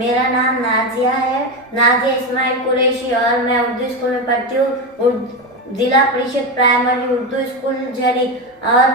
मेरा नाम नाजिया है, नाजिया इस्माइल कुरैशी, और मैं उर्दू स्कूल में पढ़ती हूँ, जिला परिषद प्राइमरी उर्दू स्कूल झरी। और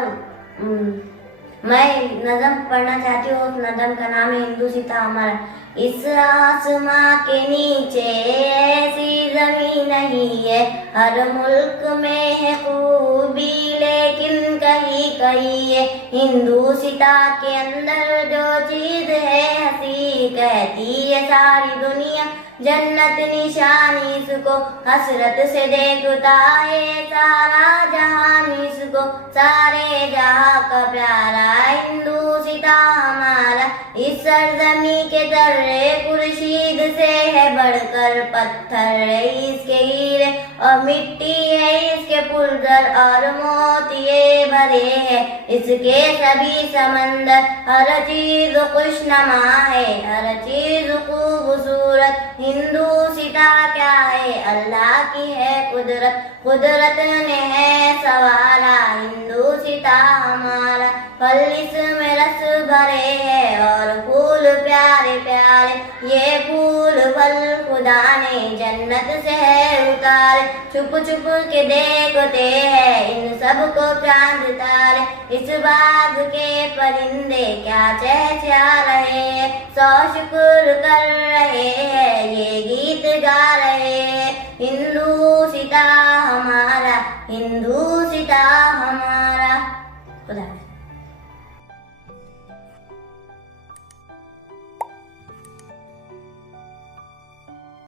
मैं नज़म पढ़ना चाहती हूँ। उस नज़म का नाम है हिंदू सीता हमारा। इस आसमां के नीचे ऐसी जमीन नहीं है, हर मुल्क में है खूबी लेकिन कहीं कहीं है। हिंदू सीता के अंदर जो चीज है हंसी, कहती है सारी दुनिया जन्नत निशानी इसको, हसरत से देखता है सारा जहान इसको, सारे जहां का प्यारा हिंदू सीता हमारा। इस सरजमी के दर्रे खुर्शीद से है बढ़कर पत्थर है इसके हीरे, और मिट्टी है इसके पुरजर और मोतिये भरे है इसके सभी समंदर। हर चीज खुशनमा है, हर चीज खूबसूरत। हिंदू सीता क्या है, अल्लाह की है कुदरत, कुदरत ने है सवारा हिंदू सीता हमारा। फल इसमें रस भरे हैं और फूल प्यारे प्यारे, ये फूल फल खुदा ने जन्नत से है उतारे। छुप छुप के देखते हैं इन सबको चांद तारे, इस बाग के परिंदे क्या चहचहा रहे हैं, सौ शुक्र कर रहे हैं ये गीत गा रहे हैं। हिंदू